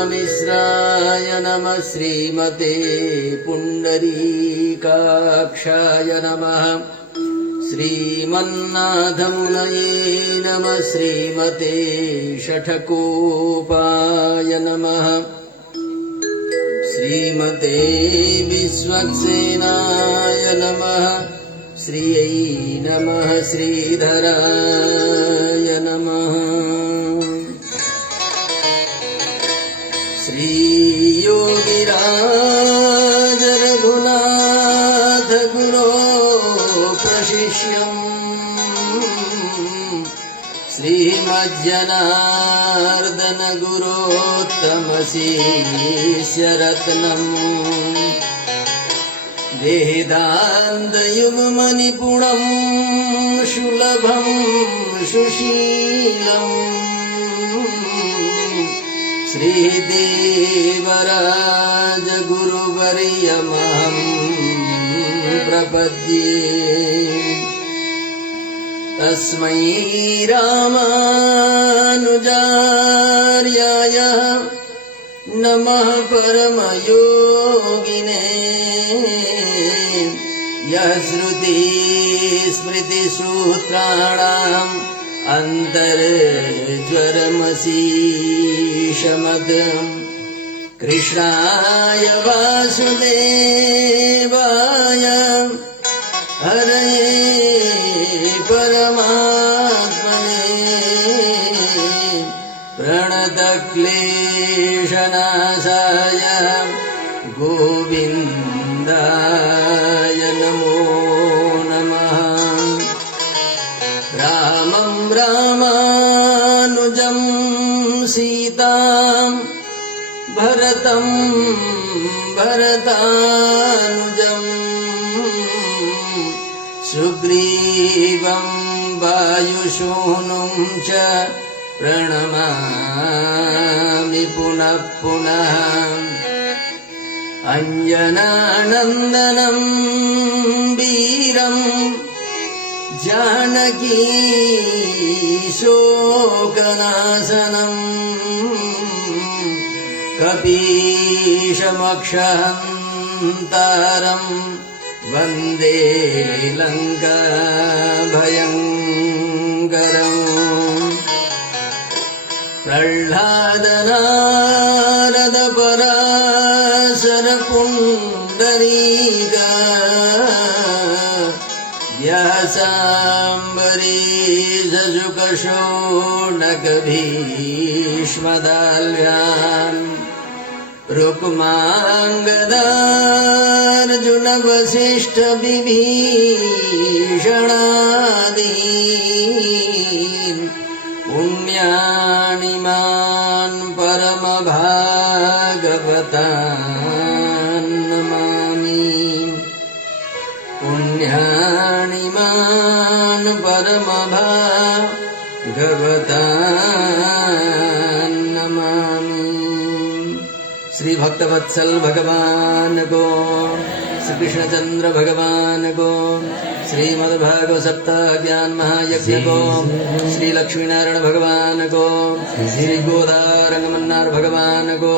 राममिश्राय नमः श्रीमते पुण्डरीकाक्षाय नमः श्रीमन्नाथमुनये नमः श्रीमते शठकोपाय नमः श्रीमते विश्वक्सेनाय नमः श्रियै नमः श्रीधराय नमः श्रीयोगिराज रघुनाथ गुरो प्रशिष्यम् श्रीमज्जनार्दन गुरोत्तमशिष्यरत्नम् वेदान्तयुग्मनिपुणम् सुलभम् सुशीलम् श्रीदेवराज गुरुवर्यमहम् प्रपद्ये तस्मै रामानुजार्याय नमः परमयोगिने यः श्रुति स्मृतिसूत्राणाम् अन्तर्ज्वरमशीषमद् कृष्णाय वासुदेवाय हरये परमात्मने प्रणतक्लेशनाशाय गोविन्दाय नमो नमः रामं रामानुजं सीतां भरतं भरतानुजम् सुग्रीवं वायुसूनुं च प्रणमामि पुनः पुनः अञ्जनानन्दनं वीरं जानकी शोकनाशनम् कपीशमक्षहन्तारम् वन्दे लङ्काभयङ्करम् प्रह्लादनारद पराशर पुण्डरीक व्यासाम्बरीश शुकशौनक भीष्मदाल्यान् रुक्माङ्गदार्जुन वसिष्ठ विभीषणादीन् पुण्यानिमान् परमभागवतान् नमामि पुण्यानिमान् परमभागवतान् नमामि श्री भक्तवत्सल भगवान को श्री कृष्णचंद्र भगवान को श्रीमद्भागवत सप्ताह ज्ञान महायज्ञ को श्री लक्ष्मीनारायण भगवान को श्री गोदारंगमन्नार भगवान को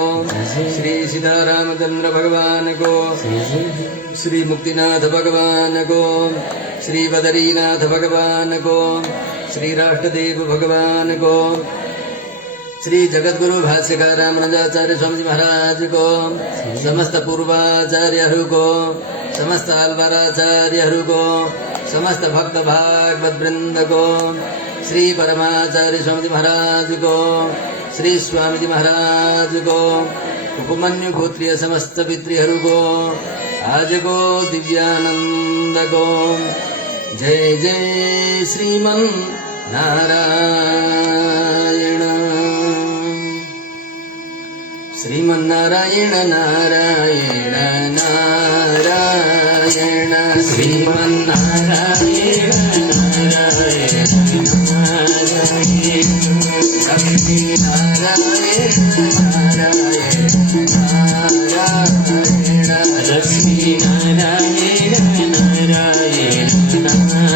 श्री सीतारामचंद्र भगवान को श्री मुक्तिनाथ भगवान को श्री बदरीनाथ भगवान को श्री राष्ट्रदेव भगवान को श्री जगद्गुरु भाष्यकार रामानुजाचार्य स्वामी महाराज को समस्त पूर्वाचार्यहरू को समस्त आल्वाराचार्यहरू को समस्त भक्त भागवत वृंद को श्री परमाचार्य स्वामी महाराज को श्री स्वामी महाराज को उपमन्यु गोत्रीय समस्त पितृहरू को आज को दिव्यानंद को जय जय श्रीमन नारायण श्रीमन्नारायण नारायण नारायण श्रीमन्नारायण नारायण नारायण लक्ष्मी नारायण नारायण नारायण लक्ष्मी नारायण नारायण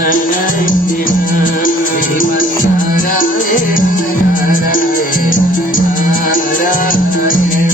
नारायण श्रीमन्नारायण नारायण नारायण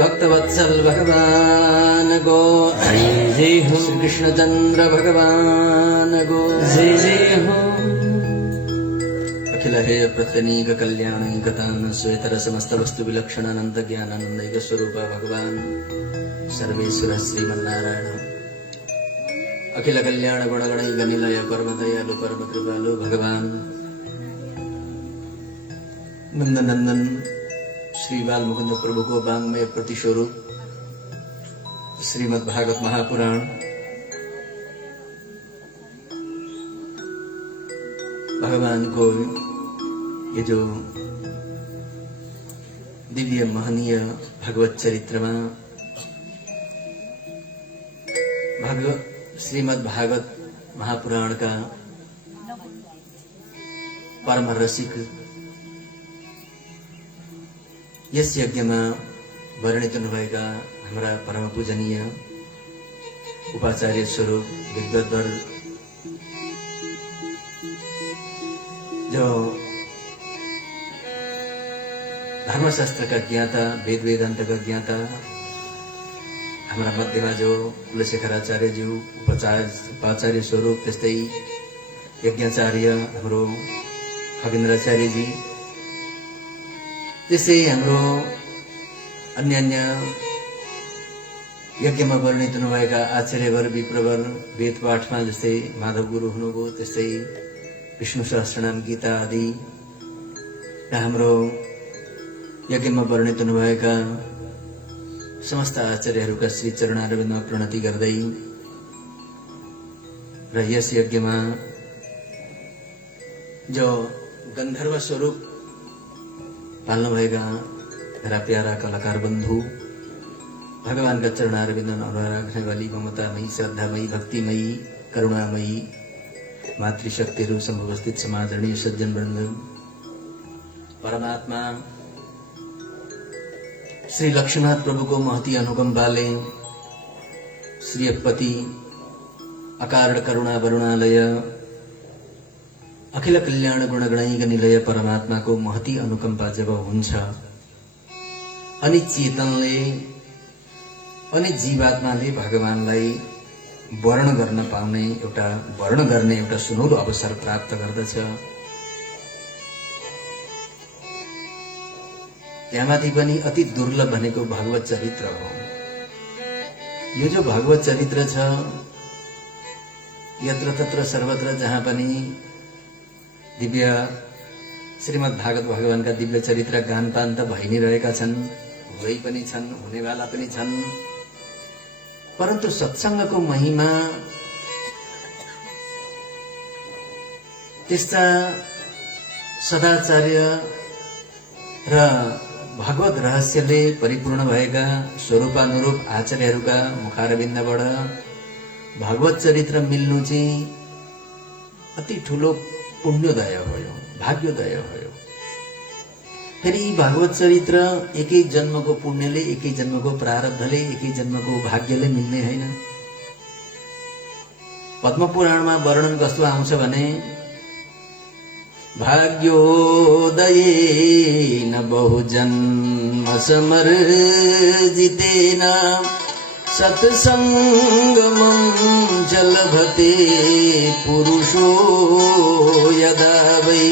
भक्तवत्सल भगवान को जय हो। श्री कृष्णचंद्र भगवान को जय हो। अखिल हेय प्रत्यनीक कल्याणैकतान श्वेतर समस्त वस्तु विलक्षण अनंत ज्ञानानंदैक स्वरूप भगवान सर्वेश्वर श्रीमन्नारायण अखिल कल्याण गुणगणैक निलय परम दयालु परम कृपालु भगवान नंदनंदन श्री बाल मुकुंद प्रभु को वांग्मय प्रतिस्वरूप श्रीमद् भागवत महापुराण भगवान को ये जो दिव्य महनीय भगवत चरित्र में श्रीमद् भागवत महापुराण का परम रसिक यस यज्ञ में वर्णित हुनुभएका हाम्रा परम पूजनीय उपाचार्य स्वरूप विद्वद्वर जो धर्मशास्त्र का ज्ञाता वेद वेदांत का ज्ञाता हमारा मध्य में जो कुलशेखराचार्य जी उपाचार्य स्वरूप त्यस्तै यज्ञाचार्य हाम्रो खगेन्द्राचार्य जी त्यसै हाम्रो अन्य अन्य यज्ञमा वर्णित हुनुभएका आचार्यवर विप्रवर वेद पाठमा जस्तै माधव गुरु हुनुभयो त्यस्तै विष्णु सहस्रनाम गीता आदि र हाम्रो यज्ञमा वर्णित हुनुभएका समस्त आचार्यहरूका श्री चरणारविन्दमा प्रणति गर्दै र यस यज्ञमा जो गन्धर्व स्वरूप पाल्नु भएका मेरा प्यारा कलाकार बंधु भगवान का चरणारविंद अनुराग वाली ममतामयी श्रद्धामयी भक्तिमयी करुणामयी मातृशक्तिहरू समुपस्थित समादरणीय सज्जन वृन्द परमात्मा श्री लक्ष्मीनाथ प्रभु को महती अनुकंपाले श्रीपति अकारण करुणा वरुणालय अखिल कल्याण गुणगणैक निलय परमात्मा को महती अनुकंपा जब हुन्छ अनि चेतनले अनि जीवात्माले भगवानलाई वर्ण गर्न पाउने एउटा सुनौलो अवसर प्राप्त गर्दछ। त्यहाँमाथि पनि अति दुर्लभ भनेको भागवत चरित्र हो। यो जो भागवत चरित्र छ यत्र तत्र सर्वत्र जहाँ पनि दिव्य श्रीमद् भागवत भगवान का दिव्य चरित्र गानपान त भइ नै रहेका छन्, हुँदै पनि छन्, हुनेवाला पनि छन्। परन्तु सत्संगको महिमा त्यस्ता सदाचार्य र भगवत रहस्यले परिपूर्ण भएका स्वरूपानुरूप आचार्यहरूका मुखारविन्दबाट भागवत चरित्र मिल्नु चाहिँ अति ठूलो पुण्योदय भयो, भाग्योदय भयो। फेरि भागवत चरित्र एकै जन्मको पुण्यले, एकै जन्मको प्रारब्धले, एकै जन्मको भाग्यले मिल्ने हैन। पद्म पुराणमा वर्णन कस्तो आउँछ भने भाग्योदयेन बहुजन्म समर्जितेन सत्संगम दयते पुरुषो यदा वै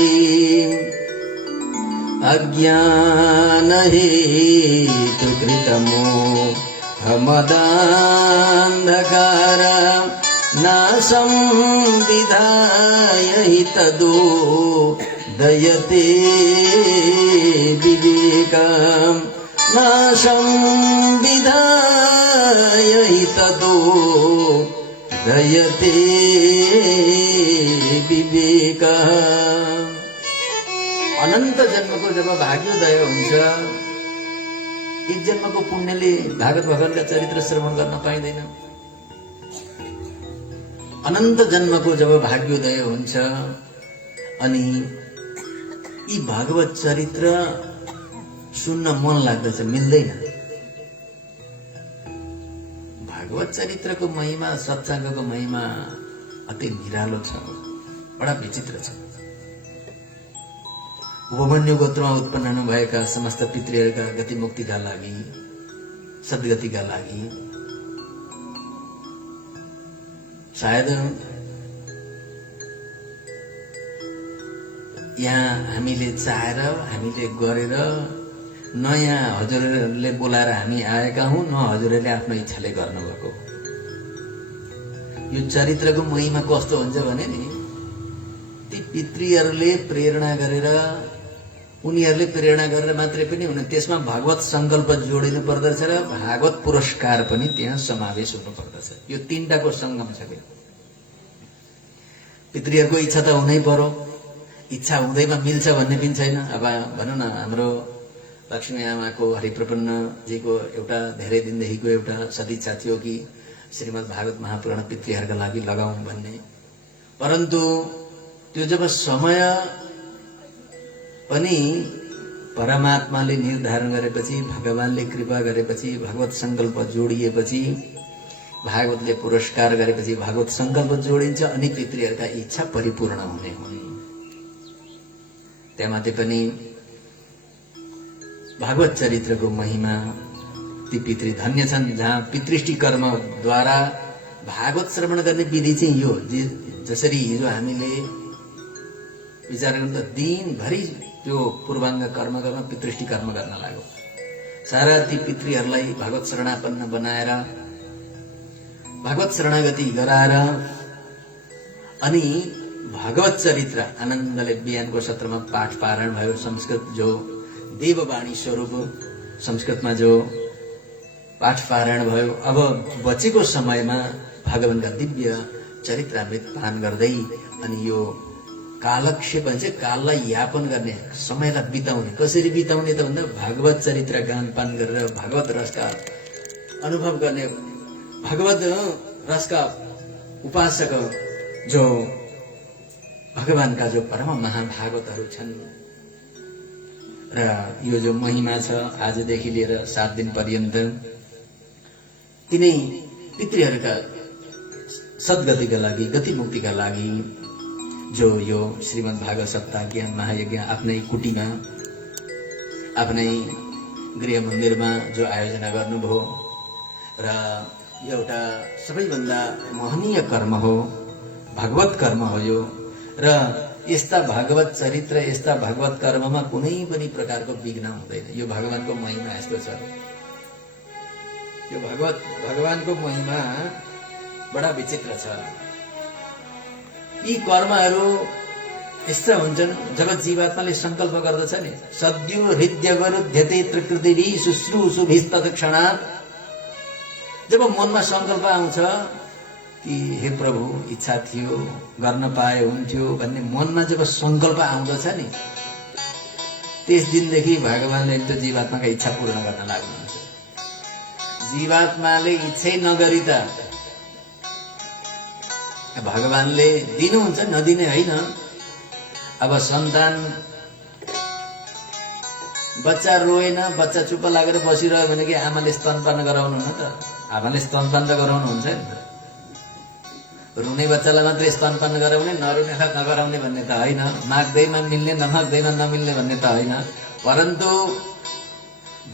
अज्ञानहेतुकृतमोहमदान्धकार नाशं विधाय हि तदो दयते विवेकं नाशं विधाय हि तदो दयते विवेकः। अनन्त जन्मको जब भाग्योदय हुन्छ, एक जन्मको पुण्यले भागवत भगवानका चरित्र श्रवण गर्न पाइँदैन। अनन्त जन्मको जब भाग्योदय हुन्छ अनि यी भागवत चरित्र सुन्न मन लाग्दछ, मिल्दैन। भागवत चरित्रको महिमा, सत्सङ्गको महिमा अति निरालो छ, बडा विचित्र छ। उपमन्यु गोत्रमा उत्पन्न हुनुभएका समस्त पितृहरूका गति मुक्तिका लागि, सद्गतिका लागि सायद यहाँ हामीले चाहेर, हामीले गरेर, न यहाँ हजुरहरूले बोलाएर हामी आएका हौं, न हजुरहरूले आफ्नो इच्छाले गर्नुभएको। यो चरित्रको महिमा कस्तो हुन्छ भने नि, ती पितृहरूले प्रेरणा गरेर, उनीहरूले प्रेरणा गरेर मात्रै पनि हुन, त्यसमा भागवत संकल्प जोडिनु पर्दछ र भागवत पुरस्कार पनि त्यहाँ समावेश हुनु पर्दछ। यो तीनटाको संगम छ। पितृहरूको इच्छा त हुनै पर्यो, इच्छा हुँदैमा मिल्छ भन्ने पनि छैन। अब भनौँ न, हाम्रो लक्ष्मी आमाको हरिप्रपन्नजीको एउटा धेरै दिनदेखिको एउटा सदिच्छा थियो कि श्रीमद् भागवत महापुराण पितृहरूका लागि लगाउँ भन्ने, परन्तु त्यो जब समय पनि परमात्माले निर्धारण गरेपछि, भगवानले कृपा गरेपछि, भगवत संकल्प जोडिएपछि, भागवतले पुरस्कार गरेपछि भागवत संकल्प जोडिन्छ अनि पितृहरूका इच्छा परिपूर्ण हुने हुन्। त्यहाँमाथि पनि भागवत चरित्रको महिमा, ती पितृ धन्य छन् जहाँ पितृष्टि कर्मद्वारा भागवत श्रवण गर्ने विधि चाहिँ यो। जसरी हिजो हामीले विचार गर्नु त दिनभरि त्यो पूर्वाङ्ग कर्म गर्न, पितृष्टि कर्म गर्न लाग्यो। सारा ती पितृहरूलाई भागवत शरणापन्न बनाएर, भागवत शरणागति गराएर अनि भागवत चरित्र आनन्दले बिहानको सत्रमा पाठ पारायण भयो। संस्कृत जो देववाणी स्वरूप संस्कृतमा जो पाठ पारायण भयो, अब बचेको समयमा भगवानका दिव्य चरित्रामृत पान गर्दै अनि यो कालक्षेप भन्छ, काललाई यापन गर्ने, समयलाई बिताउने। कसरी बिताउने त भन्दा भागवत चरित्र गान पान गरेर भागवत रसका अनुभव गर्ने, भागवत रसका उपासक जो भगवानका जो परम महाभागवतहरू छन्। र यो जो महिमा छ आजदेखि लिएर 7 दिन पर्यन्त तिनै पितृहरूका सद्गतिका लागि, गति मुक्तिका लागि जो यो श्रीमद् भागवत सप्ताह ज्ञान महायज्ञ आफ्नै कुटीमा, आफ्नै गृह मन्दिरमा जो आयोजना गर्नुभयो र एउटा सबैभन्दा महनीय कर्म हो, भागवत कर्म हो यो। र यस्ता भागवत चरित्र, यस्ता भागवत कर्ममा कुनै पनि प्रकारको विघ्न हुँदैन। यो भगवानको महिमा यस्तो छ। यो भगवानको महिमा बडा विचित्र छ। यी कर्महरू यस्ता हुन्छन् जब जीवात्माले संकल्प गर्दछ नि, सद्यो हृदय गरुध्यते त्रिकृतिभि शुश्रूषुभिस्तत्क्षणात्। जब मनमा संकल्प आउँछ कि हे प्रभु इच्छा थियो, गर्न पाए हुन्थ्यो भन्ने मनमा जब संकल्प आउँदछ नि, त्यस दिनदेखि भगवानले त्यो जीवात्माका इच्छा पूर्ण गर्न लाग्नुहुन्छ। जीवात्माले इच्छै नगरी त भगवानले दिनुहुन्छ, नदिने होइन। अब सन्तान, बच्चा रोएन, बच्चा चुप्प लागेर बसिरह्यो भने कि आमाले स्तनपान गराउनु न त, आमाले स्तनपान त गराउनु हुन्छ नि त। रुने बच्चालाई मात्रै स्तनपान गराउने, नरुनेलाई नगराउने भन्ने त होइन। माग्दैमा मिल्ने, नमाग्दैमा नमिल्ने भन्ने त होइन। परन्तु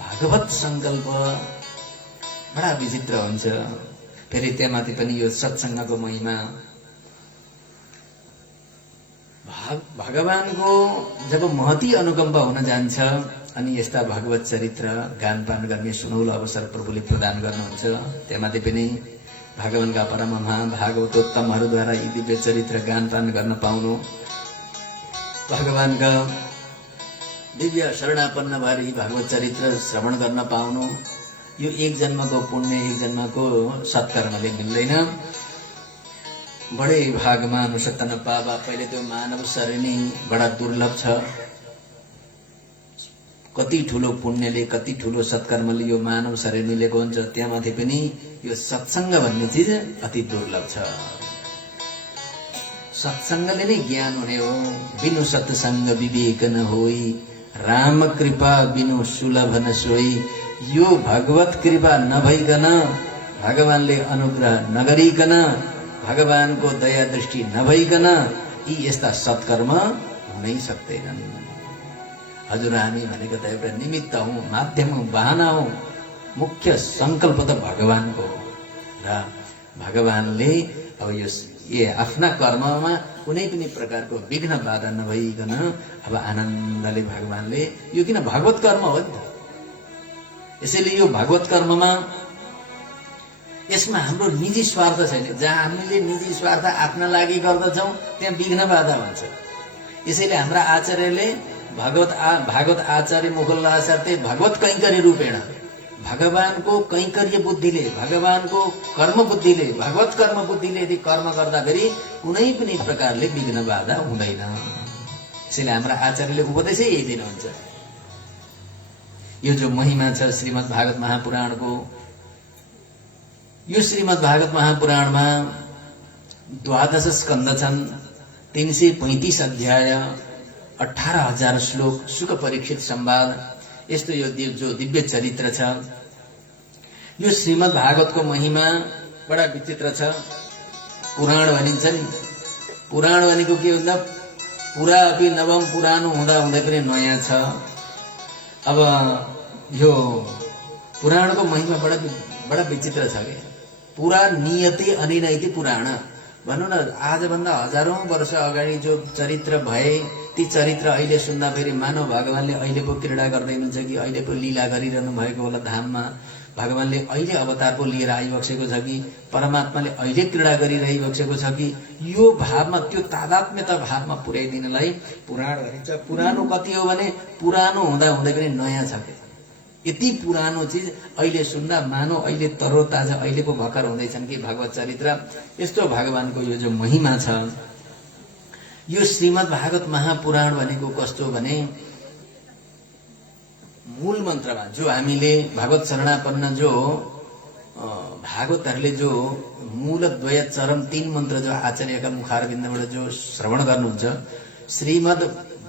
भागवत संकल्प बडा विचित्र हुन्छ। फेरि त्यहाँमाथि पनि यो सत्सङ्गको महिमा, भगवानको जब महती अनुकम्पा हुन जान्छ अनि यस्ता भगवत चरित्र गानपान गर्ने सुनौलो अवसर प्रभुले प्रदान गर्नुहुन्छ। त्यहाँमाथि पनि भगवानका परम भागवतोत्तमहरूद्वारा यी दिव्य चरित्र गानपान गर्न पाउनु, भगवानका दिव्य शरणापन्न भएर भागवत चरित्र श्रवण गर्न पाउनु, यो एक जन्मको पुण्य, एक जन्मको सत्कर्मले मिल्दैन। बडे भागमा अनुसत्तन पावा। पहिले त्यो मानव शरीर नै बडा दुर्लभ छ। कति ठुलो पुण्यले, कति ठुलो सत्कर्मले यो मानव शरीर मिलेको हुन्छ। त्यहाँमाथि पनि यो सत्संग भन्ने चिज अति दुर्लभ छ। सत्संगले नै ज्ञान हुने हो। बिनु सत्संग विवेक न होई, राम कृपा बिनु सुलभ न सोई। यो भगवत कृपा नभइकन, भगवानले अनुग्रह नगरिकन, भगवानको दया दृष्टि नभइकन यी यस्ता सत्कर्म हुनै सक्दैनन्। हजुर हामी भनेको त एउटा निमित्त हौं, माध्यम हौं, बहाना हौं। मुख्य संकल्प त भगवानको हो र भगवानले अब यो आफ्ना कर्ममा कुनै पनि प्रकारको विघ्न बाधा नभइकन अब आनन्दले भगवानले यो किन भागवत कर्म हो नि त। यसैले यो भागवत कर्ममा यसमा हाम्रो निजी स्वार्थ छैन। जहाँ हामीले निजी स्वार्थ आफ्ना लागि गर्दछौं त्यहाँ विघ्न बाधा हुन्छ। यसैले हाम्रा आचार्यले भागवत आचार्य मुकुलदासार्थे भगवत कैंकर्य रूपेण, भगवानको कैंकर्य बुद्धिले, भगवानको कर्म बुद्धिले, भगवत कर्म बुद्धिले यदि कर्म गर्दाखेरि कुनै पनि प्रकारले विघ्न बाधा हुँदैन। यसैले हाम्रा आचार्यले उपदेशै यही दिनुहुन्छ। यो जो महिमा छ श्रीमद् भागवत महापुराणको, यो श्रीमद् भागवत महापुराणमा 12 स्कन्द छन्, 335 अध्याय, 18,000 श्लोक, शुक परीक्षित संवाद। यस्तो यो जो दिव्य चरित्र छ, यो श्रीमद् भागवतको महिमा बडा विचित्र छ। पुराण भनिन्छ नि, पुराण भनेको के भन्दा पुरा अपि नवम, पुरानो हुँदा हुँदै पनि नयाँ छ। अब यो पुराणको महिमा बडा विचित्र छ के। पुरा नियते अनिनयति पुराण भनौँ न, आजभन्दा हजारौं वर्ष अगाडि जो चरित्र भए ती चरित्र अहिले सुन्दा फेरि मानव भगवानले अहिले पो क्रीडा गर्दै हुनुहुन्छ कि अहिले पो लीला गरिरहनु भएको होला धाममा। भगवानले अहिले अवतार पो लिएर आइबसेको छ कि परमात्माले अहिले क्रीडा गरिरहिबसेको छ कि, यो भावमा, त्यो तादात्म्यता भावमा पुर्याइदिनलाई पुराण भनिन्छ। पुरानो कति हो भने पुरानो हुँदा हुँदै पनि नयाँ छ। यति पुरानो चिज अहिले सुन्दा मानव अहिले तरोताजा, अहिले पो भर्खर हुँदैछन् कि भागवत चरित्र। यस्तो भगवानको यो जो महिमा छ, यो श्रीमद् भागवत महापुराण भनेको कस्तो भने मूल मन्त्रमा जो हामीले भागवत शरणापन्न जो भागवतहरूले जो मूल द्वय चरम 3 मन्त्र जो आचार्यका मुखारविन्दबाट जो श्रवण गर्नुहुन्छ, श्रीमद्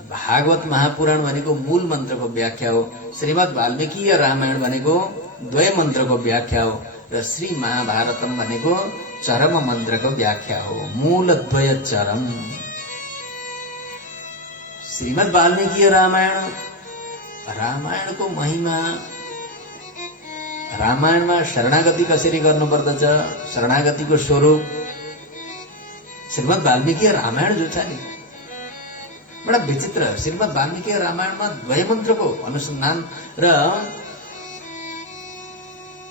भागवत महापुराण भनेको मूल मन्त्रको व्याख्या हो। श्रीमद् वाल्मीकीय रामायण भनेको द्वय मन्त्रको व्याख्या हो र श्री महाभारतम भनेको चरम मन्त्रको व्याख्या हो। मूल द्वय चरम। श्रीमद् वाल्मीकीय रामायण, रामायणको महिमा, रामायणमा शरणागति कसरी गर्नुपर्दछ, शरणागतिको स्वरूप, श्रीमद् वाल्मीकीय रामायण जो छ नि बडा विचित्र। श्रीमद् वाल्मीकीय रामायणमा द्वय मन्त्रको अनुसन्धान र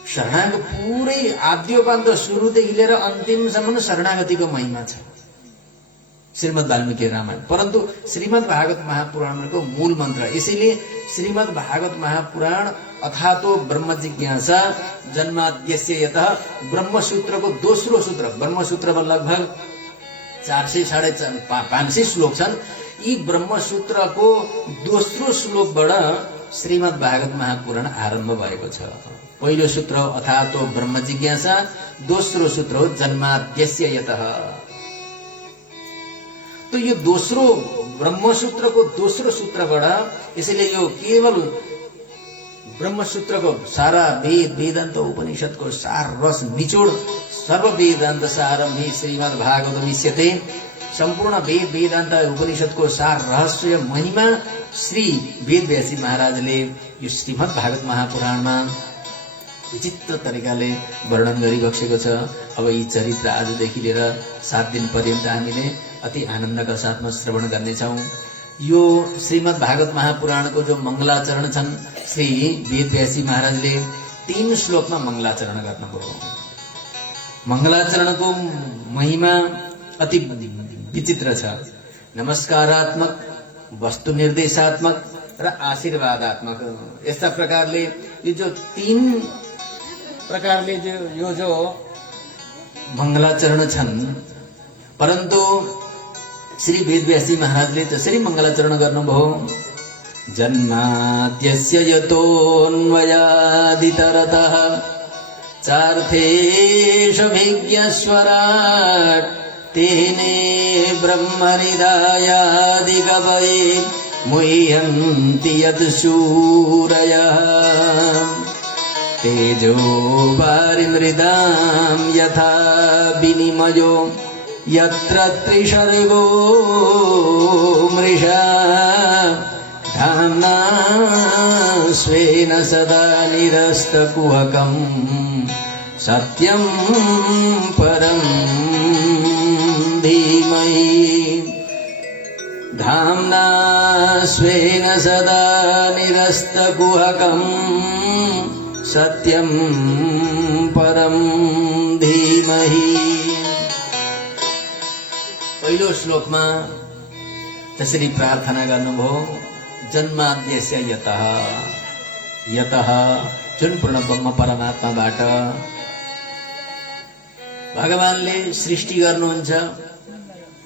शरणागति पुरै आद्योपान्त सुरुदेखि लिएर अन्तिमसम्म शरणागतिको महिमा छ श्रीमद् वाल्मीकीय रामायण। परन्तु श्रीमद् भागवत महापुराणको मूल मन्त्र। यसैले श्रीमद् भागवत महापुराण अथातो ब्रह्म जिज्ञासा जन्माद्यस्य यतः, ब्रह्मसूत्रको दोस्रो सूत्र, ब्रह्मसूत्रमा लगभग 400-500 श्लोक छन्। यी ब्रह्मसूत्रको दोस्रो श्लोकबाट श्रीमद् भागवत महापुराण आरम्भ भएको छ। पहिलो सूत्र हो अथातो ब्रह्म जिज्ञासा, दोस्रो सूत्र हो जन्माद्यस्य यतः। तो यो दोस्रो ब्रह्मसूत्रको दोस्रो सूत्रबाट, यसैले यो केवल ब्रह्मसूत्रको सारा वेद वेदान्त उपनिषदको सार रस निचोड, सर्व वेदान्त सारम हि श्रीमद् भागवत मिश्यते, सम्पूर्ण वेद वेदान्त उपनिषदको सार रहस्य महिमा श्री वेदव्यासी महाराजले यो श्रीमद् भागवत महापुराणमा विचित्र तरिकाले वर्णन गरिबक्सेको छ। अब यी चरित्र आजदेखि लिएर 7 दिन पर्यन्त हामीले अति आनन्दका साथमा श्रवण गर्नेछौँ। यो श्रीमद् भागवत महापुराणको जो मङ्गलाचरण छन्, श्री वेदव्यासी महाराजले 3 श्लोकमा मङ्गलाचरण गर्नुभयो। मङ्गलाचरणको महिमा अति विचित्र छ। नमस्कारात्मक, वस्तु निर्देशात्मक र आशीर्वादात्मक, यस्ता प्रकारले यो जो 3 प्रकारले जो मङ्गलाचरण छन्, परन्तु श्री वेदव्यासी महाराजले त्यसरी मङ्गलाचरण गर्नुभयो। जन्माद्यस्य यतोऽन्वयादितरतः चार्थेष्वभिज्ञस्वराट् तेने ब्रह्मनिधायादिकवये मुह्यन्ति यत्सूरयः तेजो वारिमृदां यथा विनिमयो यत्र त्रिसर्गो मृषा धाम्ना स्वेन सदा निरस्तकुहकं सत्यं परं धीमहि। धाम्ना स्वेन सदा निरस्तकुहकं सत्यं परं धीमहि। पहिलो श्लोकमा त्यसरी प्रार्थना गर्नुभयो। जन्माद्यस्य यतः, यतः जुन पूर्ण ब्रह्म परमात्माबाट भगवानले सृष्टि गर्नुहुन्छ,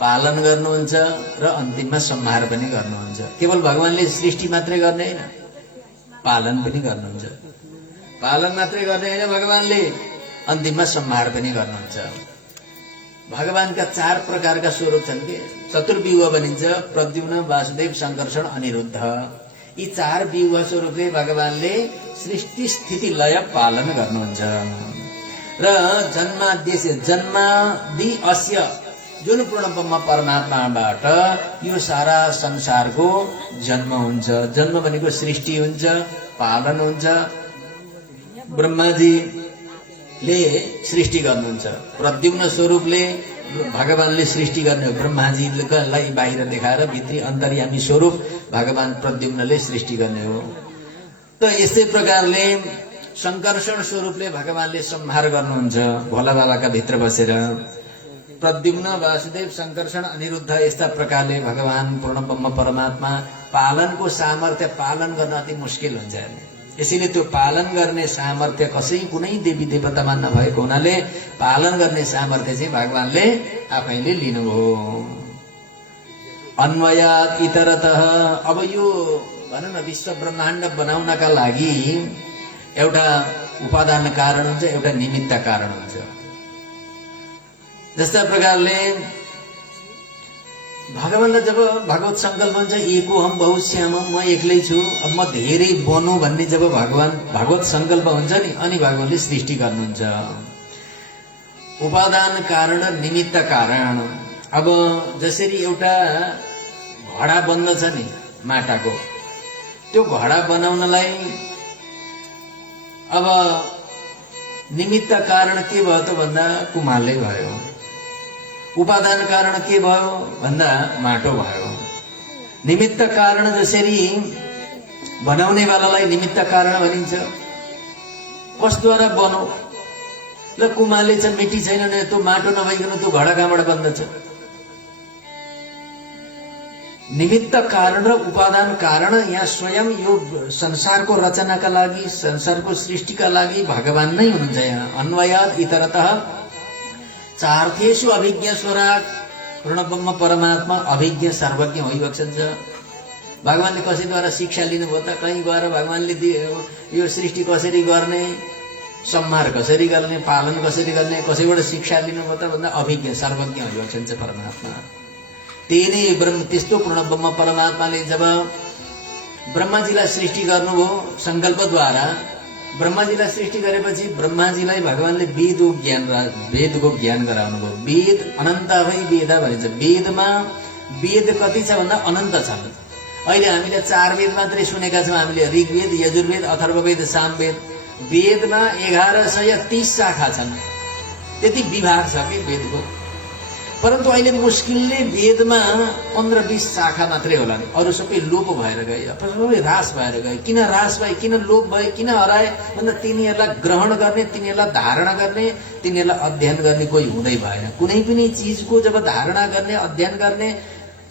पालन गर्नुहुन्छ र अन्तिममा संहार पनि गर्नुहुन्छ। केवल भगवानले सृष्टि मात्रै गर्ने हैन, पालन पनि गर्नुहुन्छ। पालन मात्रै गर्ने हैन, भगवानले अन्तिममा संहार पनि गर्नुहुन्छ। भगवानका 4 प्रकारका स्वरूप छन् के चतुर्व्यूह भनिन्छ। प्रद्युम्न, वासुदेव, संकर्षण, अनिरुद्ध। यी 4 व्यूह स्वरूपले भगवानले सृष्टि स्थिति लय पालन गर्नुहुन्छ। र जन्माद्यस्य, जन्मादि अस्य, जुन पूर्ण ब्रह्म परमात्माबाट यो सारा संसारको जन्म हुन्छ। जन्म भनेको सृष्टि हुन्छ, पालन हुन्छ। ब्रह्माजीले सृष्टि गर्नुहुन्छ। प्रद्युम्न स्वरूपले भगवानले सृष्टि गर्ने हो। ब्रह्माजीलाई बाहिर देखाएर भित्री अन्तर्यामी स्वरूप भगवान प्रद्युम्नले सृष्टि गर्ने हो। त यस्तै प्रकारले संकर्षण स्वरूपले भगवानले संहार गर्नुहुन्छ भोला बाबाका भित्र बसेर। प्रद्युम्न, वासुदेव, संकर्षण, अनिरुद्ध, यस्ता प्रकारले भगवान पूर्ण ब्रह्म परमात्मा पालनको सामर्थ्य पालन गर्न अति मुस्किल हुन्छ। यसैले त्यो पालन गर्ने सामर्थ्य कसै कुनै देवी देवतामा नभएको हुनाले पालन गर्ने सामर्थ्य चाहिँ भगवानले आफैले लिनुभयो। अन्वयात इतरतः, अब यो भनौँ न विश्व ब्रह्माण्ड बनाउनका लागि एउटा उपादान कारण हुन्छ, एउटा निमित्त कारण हुन्छ। जस्ता प्रकारले भगवानलाई जब भगवत संकल्प हुन्छ एको हम बहुश्यामम, म एक्लै छु, अब म धेरै बनु भन्ने जब भगवत संकल्प हुन्छ नि, अनि भगवानले सृष्टि गर्नुहुन्छ। उपादान कारण, निमित्त कारण। अब जसरी एउटा घडा बन्दछ नि माटाको, त्यो घडा बनाउनलाई अब निमित्त कारण के भयो त भन्दा कुम्हालले भयो। उपादान कारण के भयो भन्दा माटो भयो। निमित्त कारण जसरी बनाउनेवालालाई निमित्त कारण भनिन्छ। कसद्वारा बनौ ल कुम्हालले चाहिँ मिट्टी छैन भने त्यो माटो नभइकन त्यो घडा कहाँबाट बन्दछ। निमित्त कारण र उपादान कारण यहाँ स्वयं यो संसारको रचनाका लागि, संसारको सृष्टिका लागि भगवान नै हुनुहुन्छ। यहाँ अन्वयात इतरतः चार्थेषु अभिज्ञ स्वराट, पूर्ण ब्रह्म परमात्मा अभिज्ञ सर्वज्ञ भइबक्सन्छ। भगवानले कसैद्वारा शिक्षा लिनुभयो त, कहीँ गएर भगवानले यो सृष्टि कसरी गर्ने, संहार कसरी गर्ने, पालन कसरी गर्ने, कसैबाट शिक्षा लिनुभयो त भन्दा अभिज्ञ सर्वज्ञ भइबक्सन्छ परमात्मा। त्यही नै त्यस्तो पूर्ण ब्रह्म परमात्माले जब ब्रह्माजीलाई सृष्टि गर्नुभयो संकल्पद्वारा, ब्रह्माजीलाई सृष्टि गरेपछि ब्रह्माजीलाई भगवानले वेदको ज्ञान गराउनुभयो। वेद अनन्त भई वेद भनिन्छ। वेदमा वेद कति छ भन्दा अनन्त छन्। अहिले हामीले 4 वेद मात्रै सुनेका छौँ। हामीले ऋग्वेद, यजुर्वेद, अथर्ववेद, सामवेद। वेदमा 1130 शाखा छन्, त्यति विभाग छ कि वेदको। परन्तु अहिले मुस्किलले वेदमा 15-20 शाखा मात्रै होला नि, अरू सबै लोप भएर गए, सबै ह्रास भएर गए। किन ह्रास भए, किन लोप भए, किन हराए भन्दा तिनीहरूलाई ग्रहण गर्ने, तिनीहरूलाई धारणा गर्ने, तिनीहरूलाई अध्ययन गर्ने कोही हुँदै भएन। कुनै पनि चिजको जब धारणा गर्ने, अध्ययन गर्ने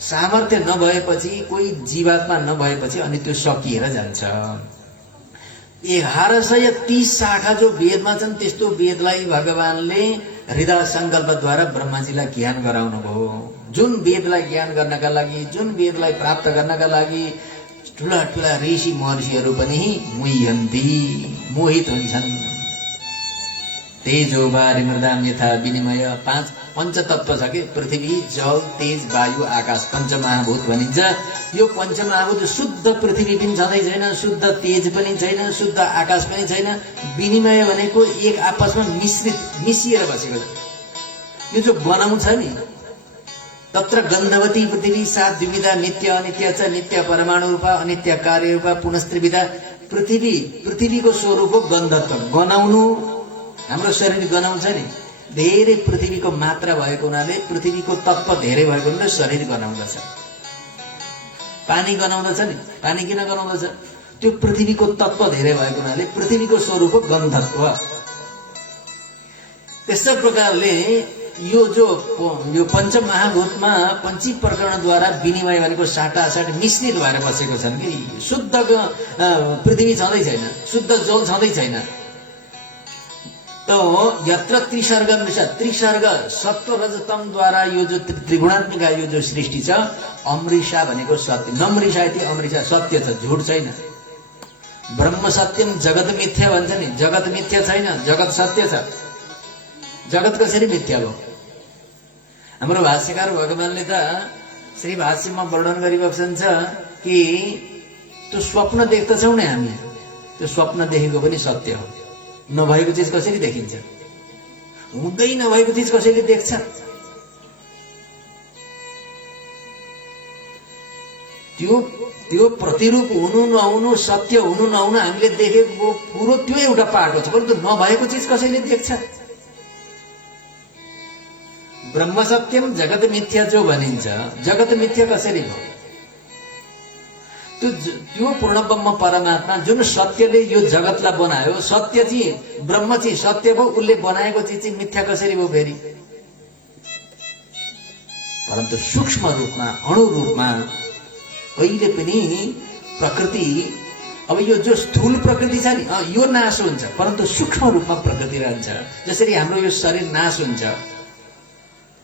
सामर्थ्य नभएपछि, कोही जीवात्मा नभएपछि अनि त्यो सकिएर जान्छ। 1130 शाखा जो वेदमा छन्, त्यस्तो वेदलाई भगवानले हृदय संकल्पद्वारा ब्रह्माजीलाई ज्ञान गराउनु भयो। जुन वेदलाई ज्ञान गर्नका लागि, जुन वेदलाई प्राप्त गर्नका लागि ठुला ठुला ऋषि महर्षिहरू पनि मोहित हुन्छन्। तेजो वारि मृदाम यथा विनिमय, 5 पञ्चतत्व छ कि पृथ्वी, जल, तेज, वायु, आकाश, पञ्चमहाभूत भनिन्छ। यो पञ्चमहाभूत शुद्ध पृथ्वी पनि छँदै छैन, शुद्ध तेज पनि छैन, शुद्ध आकाश पनि छैन। विनिमय भनेको एक आपसमा मिसिएर बसेको छ। यो जो बनाउँछ नि, तत्र गन्धवती पृथ्वी सा द्विविधा नित्य अनित्य च, नित्य परमाणु रूपा अनित्य कार्य रूपा पुनस्त्रिविधा। पृथ्वीको स्वरूप हो गन्धत्व, गनाउनु। हाम्रो शरीर गनाउँछ नि, धेरै पृथ्वीको मात्रा भएको हुनाले, पृथ्वीको तत्व धेरै भएको हुनाले शरीर गनाउँदछ। पानी गनाउँदछ नि, पानी किन गनाउँदछ? त्यो पृथ्वीको तत्व धेरै भएको हुनाले पृथ्वीको स्वरूप हो गन्धत्व। त्यस्तै प्रकारले यो पञ्चमहाभूतमा पञ्ची प्रकरणद्वारा विनिमय भनेको साटासाट मिश्रित भएर बसेको छन् कि शुद्ध पृथ्वी छँदै छैन, शुद्ध जल छँदै छैन। तो यत्र त्रिसर्ग मृषा, त्रिसर्ग सत्व रजतमद्वारा यो जो त्रिगुणात्मिक यो जो सृष्टि छ, अमृषा भनेको सत्य, नमृषा इति अमृषा, सत्य छ, झुट छैन। ब्रह्म सत्यम जगत मिथ्या भन्छ नि, जगत मिथ्या छैन, जगत सत्य छ। जगत कसरी मिथ्या हो? हाम्रो भाष्यकार भगवानले त श्री भाष्यमा वर्णन गरिबक्सन्छ कि त्यो स्वप्न देख्दछौँ नि हामी, त्यो स्वप्न देखेको पनि सत्य हो। नभएको चिज कसरी देखिन्छ? हुँदै नभएको चिज कसैले देख्छ? त्यो प्रतिरूप हुनु नहुनु, सत्य हुनु नहुनु हामीले देखेको पुरो त्यो एउटा पाटो छ, परन्तु नभएको चिज कसैले देख्छ? ब्रह्म सत्यम जगत मिथ्या जो भनिन्छ, जगत मिथ्या कसरी भयो? त्यो पूर्ण ब्रह्म परमात्मा जुन सत्यले यो जगतलाई बनायो, सत्य चाहिँ ब्रह्म चाहिँ सत्य भयो, उसले बनाएको चिज चाहिँ मिथ्या कसरी भयो फेरि? परन्तु सूक्ष्म रूपमा, अणु रूपमा अहिले पनि प्रकृति, अब यो जो स्थूल प्रकृति छ नि, यो नाश हुन्छ, परन्तु सूक्ष्म रूपमा प्रकृति रहन्छ। जसरी हाम्रो यो शरीर नाश हुन्छ,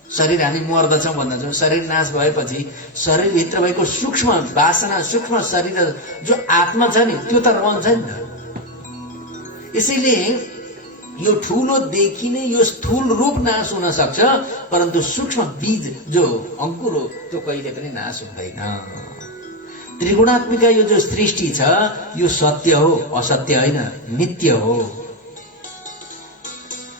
शरीर हामी मर्दछौँ भन्दछौँ, शरीर नाश भएपछि शरीरभित्र भएको सूक्ष्म वासना, सूक्ष्म शरीर जो आत्मा छ नि, त्यो त रहन्छ नि त। यसैले यो ठूलो देखिने यो स्थूल रूप नाश हुन सक्छ, परन्तु सूक्ष्म बीज जो अंकुर हो त्यो कहिले पनि नाश हुँदैन। त्रिगुणात्मिका यो जो सृष्टि छ, यो सत्य हो, असत्य होइन, नित्य हो।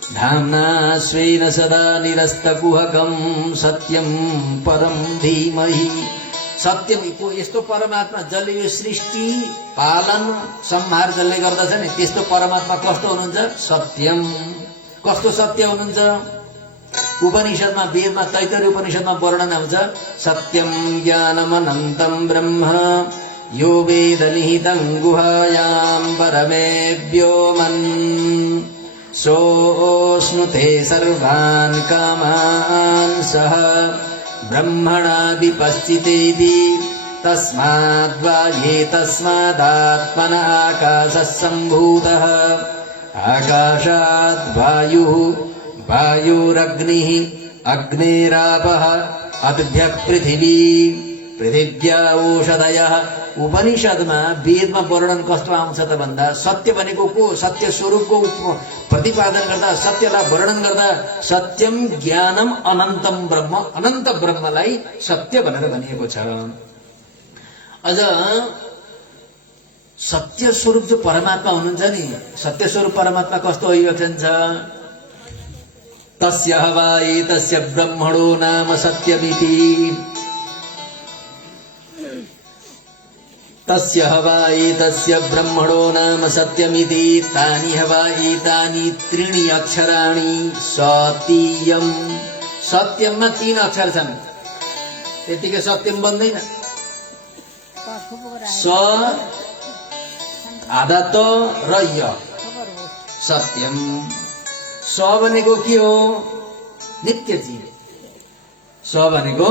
धाम्ना स्वेन सदा निरस्तकुहकं सत्यं परम धीमहि। सत्यको यस्तो परमात्मा जसले यो सृष्टि पालन संहार जसले गर्दछ नि, त्यस्तो परमात्मा कस्तो हुनुहुन्छ? सत्यम। कस्तो सत्य हुनुहुन्छ? उपनिषदमा, वेदमा, तैत्तिरीय उपनिषदमा वर्णन आउँछ, सत्यम ज्ञानमनन्तं ब्रह्म यो वेद निहितं गुहायां परमे व्योमन् सोऽश्नुते सर्वान् कामान् सः ब्रह्मणा विपश्चितेति तस्माद्वा ये तस्मादात्मन आकाशः सम्भूतः आकाशाद् वायुः वायुरग्निः अग्नेरापः अद्भ्यः पृथिवी पृथिव्या ओषधयः। उपनिषदमा वेदमा वर्णन कस्तो आउँछ त भन्दा, सत्य भनेको को? सत्य स्वरूपको प्रतिपादन गर्दा, सत्यलाई वर्णन गर्दा सत्यम ज्ञानम अनन्तम ब्रह्म, अनन्त ब्रह्मलाई सत्य भनेर भनिएको छ। अझ सत्य स्वरूप जो परमात्मा हुनुहुन्छ नि, सत्य स्वरूप परमात्मा कस्तो भइबक्सन्छ? तस्य वा एतस्य ब्रह्मणो नाम सत्यमिति। तस्य हवा एतस्य ब्रह्मणो नाम सत्यमिति तानि हवा एतानि त्रीणि अक्षराणि सत्यम। सत्यममा 3 अक्षर छन्, त्यतिकै सत्यम बन्दैन। स आधा त र य सत्यम। स भनेको के हो? नित्य जीव। स भनेको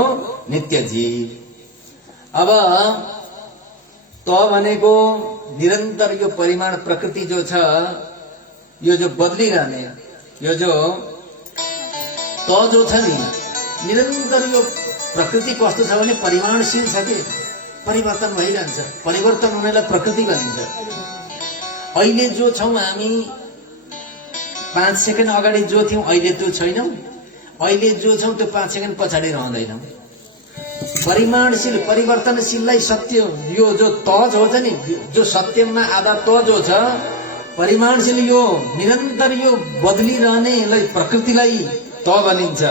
नित्य जीव। अब त भनेको निरन्तर यो परिमाण प्रकृति जो छ, यो जो बदलिरहने, यो जो त जो छ नि, निरन्तर यो प्रकृति कस्तो छ भने परिमाणशील छ कि परिवर्तन भइरहन्छ। परिवर्तन हुनेलाई प्रकृति भनिन्छ। अहिले जो छौं हामी, 5 सेकेन्ड अगाडि जो थियौं अहिले त्यो छैनौं। अहिले जो छौं त्यो 5 सेकेन्ड पछाडि रहँदैनौं। परिमाणशील परिवर्तनशीललाई सत्य, यो जो तज हो नि, जो सत्यममा आधा त जो छ परिमाणशील, यो निरन्तर यो बदलिरहनेलाई प्रकृतिलाई त भनिन्छ।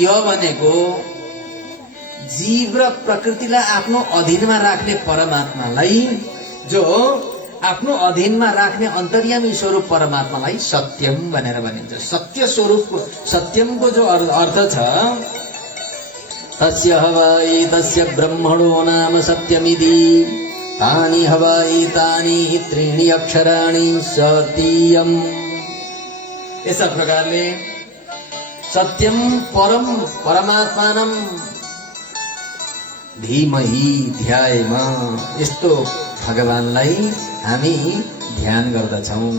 य भनेको जीव र प्रकृतिलाई आफ्नो अधीनमा राख्ने परमात्मालाई, जो आफ्नो अधीनमा राख्ने अन्तर्यामी स्वरूप परमात्मालाई सत्यम भनेर भनिन्छ। सत्य स्वरूप सत्यमको जो अर्थ छ, तस्य हवा एतस्य ब्रह्मणो नाम सत्यमिति तानि हवा एतानि त्रीणि अक्षराणि सत्यम। यस प्रकारले सत्यम परम परमात्मानं धीमहि ध्यायेम, यस्तो भगवानलाई हामी ध्यान गर्दछौं।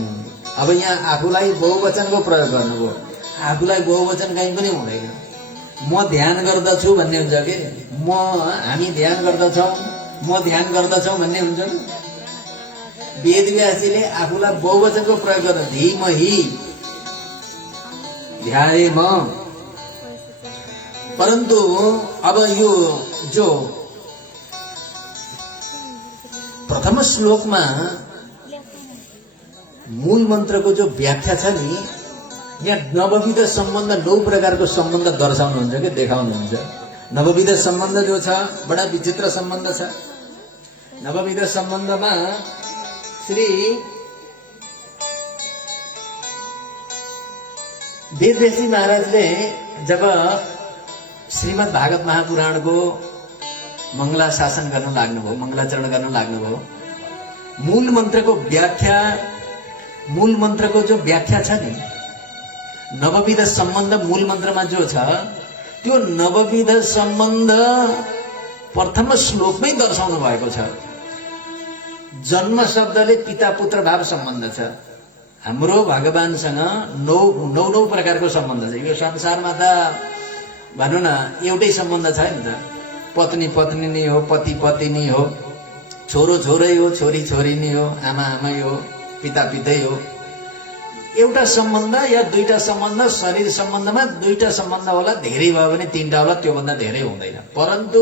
अब यहाँ आफूलाई बहुवचनको प्रयोग गर्नुभयो। आफूलाई बहुवचन कहीँ पनि हुँदैन। म ध्यान गर्दछु भन्ने हुन्छ के, हामी ध्यान गर्दछौं, म ध्यान गर्दछौं भन्ने हुन्छ नि। वेदव्यासजीले आफूलाई बहुवचनको प्रयोग गर्नु, धीमहि ध्यायेम। परन्तु अब यो जो प्रथम श्लोकमा मूल मन्त्रको जो व्याख्या छ नि, यहाँ नवविध सम्बन्ध 9 प्रकारको सम्बन्ध दर्शाउनुहुन्छ कि देखाउनुहुन्छ। नवविध सम्बन्ध जो छ बडा विचित्र सम्बन्ध छ। नवविध सम्बन्धमा श्री वेदव्यासी महाराजले जब श्रीमद् भागवत महापुराणको मङ्गलाशासन गर्न लाग्नुभयो, मङ्गलाचरण गर्न लाग्नुभयो, मूल मन्त्रको जो व्याख्या छ नि, नवविध सम्बन्ध मूल मन्त्रमा जो छ, त्यो नवविध सम्बन्ध प्रथम श्लोकमै दर्शाउनु भएको छ। जन्म शब्दले पिता पुत्र भाव सम्बन्ध छ। हाम्रो भगवानसँग 9 प्रकारको सम्बन्ध छ। यो संसारमा त भनौँ न एउटै सम्बन्ध छ नि त। पत्नी पत्नी नै हो, पति पति नै हो, छोरो छोरै हो, छोरी छोरी नै हो, आमा आमै हो, पिता पितै हो। एउटा सम्बन्ध या 2टा सम्बन्ध, शरीर सम्बन्धमा 2टा सम्बन्ध होला, धेरै भयो भने 3टा होला, त्योभन्दा धेरै हुँदैन। परन्तु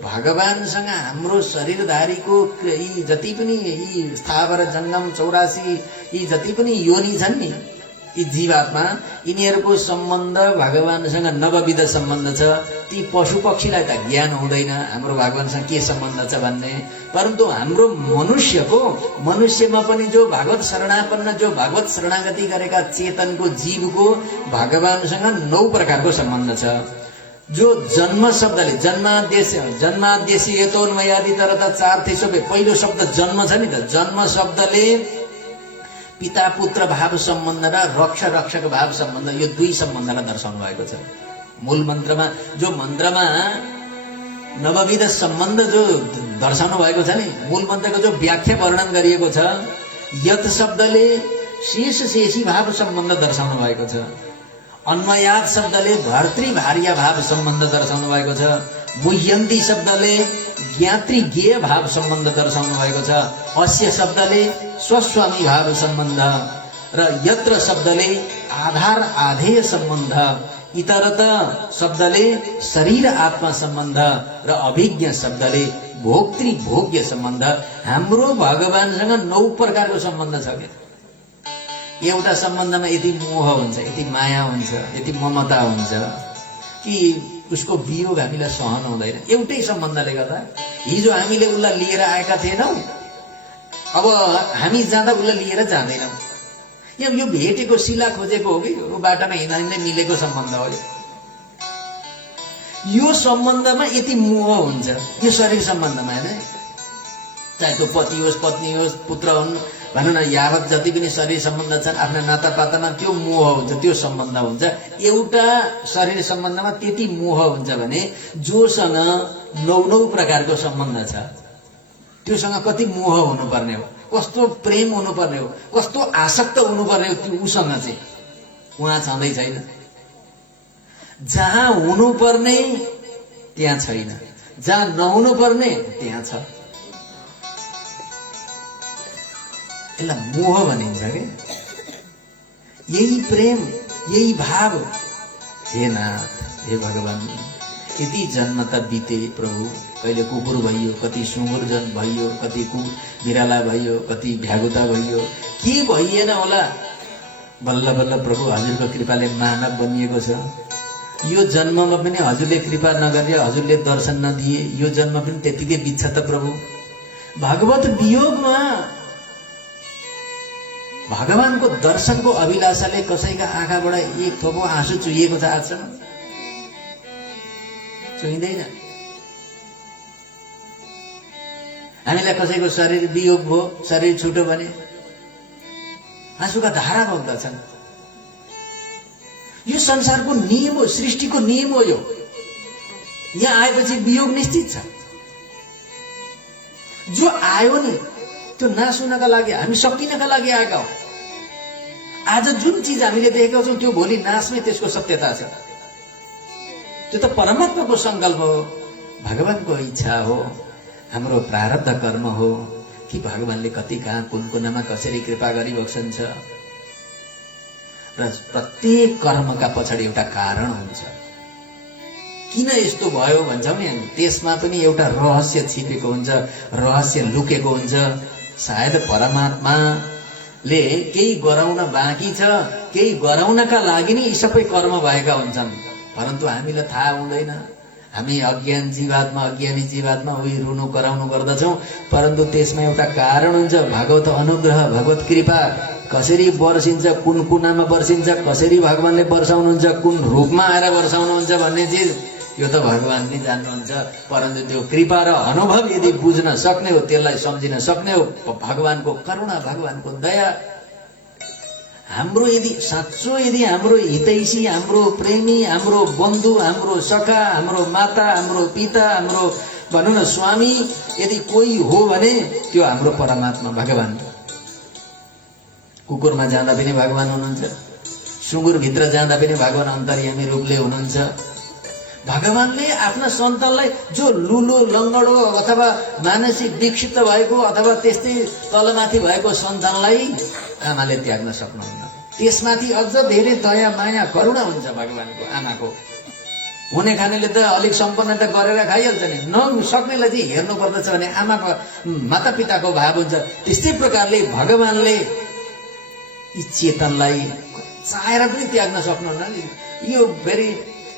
भगवानसँग हाम्रो शरीरधारीको यी जति पनि यी स्थावर जङ्गम 84 यी जति पनि योनि छन् नि, यी जीवात्मा, यिनीहरूको सम्बन्ध भगवानसँग नवविध सम्बन्ध छ। ती पशु पक्षीलाई त ज्ञान हुँदैन हाम्रो भगवानसँग के सम्बन्ध छ भन्ने। परन्तु हाम्रो मनुष्यमा पनि जो भागवत शरणापन्न, जो भागवत शरणागति गरेका चेतनको जीवको भगवानसँग 9 प्रकारको सम्बन्ध छ। जो जन्म शब्दले जन्माद्यसी हेतोन्मयादि तरत 4 थिसोपे पहिलो शब्द जन्म छ नि त। जन्म शब्दले पिता पुत्र भाव सम्बन्ध र रक्ष रक्षक भाव सम्बन्ध, यो 2 सम्बन्धलाई दर्शाउनु भएको छ मूल मन्त्रमा। जो मन्त्रमा नवविध सम्बन्ध जो दर्शाउनु भएको छ नि, मूल मन्त्रको जो व्याख्या वर्णन गरिएको छ, यत शब्दले शेष शेषी भाव सम्बन्ध दर्शाउनु भएको छ। अन्वयात शब्दले भर्तृ भार्या भाव सम्बन्ध दर्शाउनु भएको छ। मुह्यन्ती शब्दले ज्ञात्री ज्ञेय भाव सम्बन्ध दर्शाउनु भएको छ। अस्य शब्दले स्वस्वामी भाव सम्बन्ध र यत्र शब्दले आधार आधेय सम्बन्ध, इतरत शब्दले शरीर आत्मा सम्बन्ध र अभिज्ञ शब्दले भोक्तृ भोग्य सम्बन्ध। हाम्रो भगवानसँग 9 प्रकारको सम्बन्ध छ के। एउटा सम्बन्धमा यति मोह हुन्छ, यति माया हुन्छ, यति ममता हुन्छ कि उसको वियोग हामीलाई सहन हुँदैन। एउटै सम्बन्धले गर्दा हिजो हामीले उसलाई लिएर आएका थिएनौँ, अब हामी जाँदा उसलाई लिएर जाँदैनौँ। यो भेटेको शिला खोजेको हो कि यो बाटामा हिँड्दा हिँड्दै मिलेको सम्बन्ध हो। यो सम्बन्धमा यति मोह हुन्छ, यो शरीर सम्बन्धमा होइन, चाहे त्यो पति होस् पत्नी होस् पुत्र हुन्, भनौँ न यावत जति पनि शरीर सम्बन्ध छन् आफ्ना नातापातामा त्यो मोह हुन्छ, त्यो सम्बन्ध हुन्छ। एउटा शरीर सम्बन्धमा त्यति मोह हुन्छ भने जोसँग 9 प्रकारको सम्बन्ध छ त्योसँग कति मोह हुनुपर्ने हो, कस्तो प्रेम हुनुपर्ने हो, कस्तो आसक्त हुनुपर्ने हो त्यो उसँग चाहिँ उहाँ छँदै छैन। जहाँ हुनुपर्ने त्यहाँ छैन, जहाँ नहुनु पर्ने त्यहाँ छ। यसलाई मोह भनिन्छ के। यही प्रेम यही भाव, हे नाथ हे भगवान, यति जन्म त बिते प्रभु, कहिले कुकुर भइयो, कति सुँगुर जन भइयो, कति बिराला भइयो, कति भ्यागुता भइयो, के भइएन होला। बल्ल बल्ल प्रभु हजुरको कृपाले मानव बनिएको छ। यो जन्ममा पनि हजुरले कृपा नगरे, हजुरले दर्शन नदिए, यो जन्म पनि त्यतिकै बित्छ त प्रभु। भगवत वियोगमा भगवानको दर्शनको अभिलाषाले कसैका आँखाबाट एक थोपो आँसु चुहिएको छ आजसम्म? चुहिँदैन। हामीलाई कसैको शरीर वियोग भयो, शरीर छुट्यो भने आँसुका धारा बग्दछन्। यो संसारको नियम हो, सृष्टिको नियम हो। यो यहाँ आएपछि वियोग निश्चित छ। जो आयो नि त्यो नाश हुनका लागि, हामी सकिनका लागि आएका हौ। आज जुन चीज हामीले देखेका छौँ त्यो भोलि नाशमै त्यसको सत्यता छ। त्यो त परमात्माको संकल्प हो, भगवानको इच्छा हो, हाम्रो प्रारब्ध कर्म हो कि भगवानले कति कहाँ कुन कुनामा कसरी कृपा गरिबक्सन्छ। र प्रत्येक कर्मका पछाडि एउटा कारण हुन्छ। किन यस्तो भयो भन्छौँ नि हामी, त्यसमा पनि एउटा रहस्य छिपेको हुन्छ, रहस्य लुकेको हुन्छ। सायद परमात्माले केही गराउन बाँकी छ, केही गराउनका लागि नै यी सबै कर्म भएका हुन्छन्, परन्तु हामीलाई थाहा हुँदैन। हामी अज्ञान जीवात्मा, अज्ञानी जीवात्मा उही रुनु कराउनु गर्दछौँ, परन्तु त्यसमा एउटा कारण हुन्छ। भगवत अनुग्रह, भगवत कृपा कसरी वर्षिन्छ, कुन कुनामा वर्षिन्छ, कसरी भगवानले वर्षाउनुहुन्छ, कुन रूपमा आएर वर्षाउनुहुन्छ भन्ने चिज यो त भगवान नै जान्नुहुन्छ। परन्तु त्यो कृपा र अनुभव यदि बुझ्न सक्ने हो, त्यसलाई सम्झिन सक्ने हो, भगवानको करुणा, भगवानको दया, हाम्रो यदि साँचो यदि हाम्रो हितैषी, हाम्रो प्रेमी, हाम्रो बन्धु, हाम्रो सखा, हाम्रो माता, हाम्रो पिता, हाम्रो भनौँ न स्वामी यदि कोही हो भने त्यो हाम्रो परमात्मा भगवान। कुकुरमा जाँदा पनि भगवान हुनुहुन्छ, सुँगुरभित्र जाँदा पनि भगवान अन्तर्यामी रूपले हुनुहुन्छ। भगवानले आफ्ना सन्तानलाई जो लुलो लङ्गडो अथवा मानसिक विक्षिप्त भएको अथवा त्यस्तै तलमाथि भएको सन्तानलाई आमाले त्याग्न सक्नुहुन्न। त्यसमाथि अझ धेरै दया माया करुणा हुन्छ भगवानको आमाको। हुने खानेले त अलिक सम्पन्न त गरेर खाइहाल्छ नि, नसक्नेलाई चाहिँ हेर्नु पर्दछ भने आमाको माता पिताको भाव हुन्छ। त्यस्तै प्रकारले भगवानले यी चेतनलाई चाहेर पनि त्याग्न सक्नुहुन्न नि। यो फेरि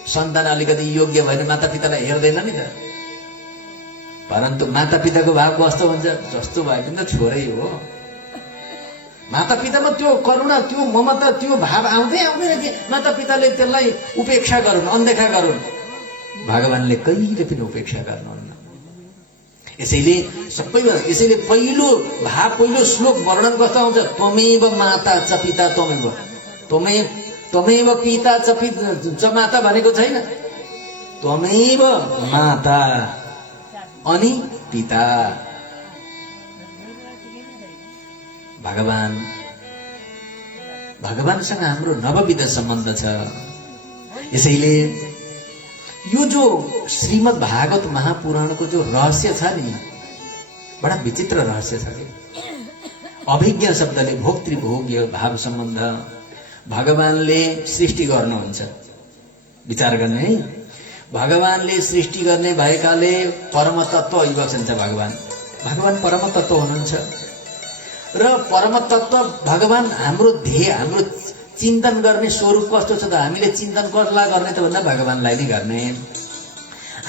सन्तान अलिकति योग्य भएन माता पितालाई हेर्दैन नि त, परन्तु माता पिताको भाव कस्तो हुन्छ, जस्तो भए पनि त छोरै हो। माता पितामा त्यो करुणा, त्यो ममता, त्यो भाव आउँदै आउँदैन कि माता पिताले त्यसलाई उपेक्षा गरून्, अनदेखा गरून्। भगवानले कहिले पनि उपेक्षा गर्नुहुन्न। यसैले पहिलो भाव, पहिलो श्लोक वर्णन कस्तो आउँछ, त्वमेव माता च पिता त्वमेव पिता च माता भनेको छैन, त्वमेव माता अनि पिता। भगवानसँग हाम्रो नवविध सम्बन्ध छ। यसैले यो जो श्रीमद् भागवत महापुराणको जो रहस्य छ नि, बडा विचित्र रहस्य छ कि। अभिज्ञ शब्दले भोक्तृभोग्य भाव सम्बन्ध। भगवानले सृष्टि गर्नुहुन्छ, विचार गर्ने है। भगवानले सृष्टि गर्ने भएकाले परम तत्व अभिवक्षण छ भगवान। भगवान परम तत्व हुनुहुन्छ र परम तत्व भगवान हाम्रो ध्येय, हाम्रो चिन्तन गर्ने स्वरूप कस्तो छ त हामीले चिन्तन कसलाई गर्ने त भन्दा भगवानलाई नै गर्ने।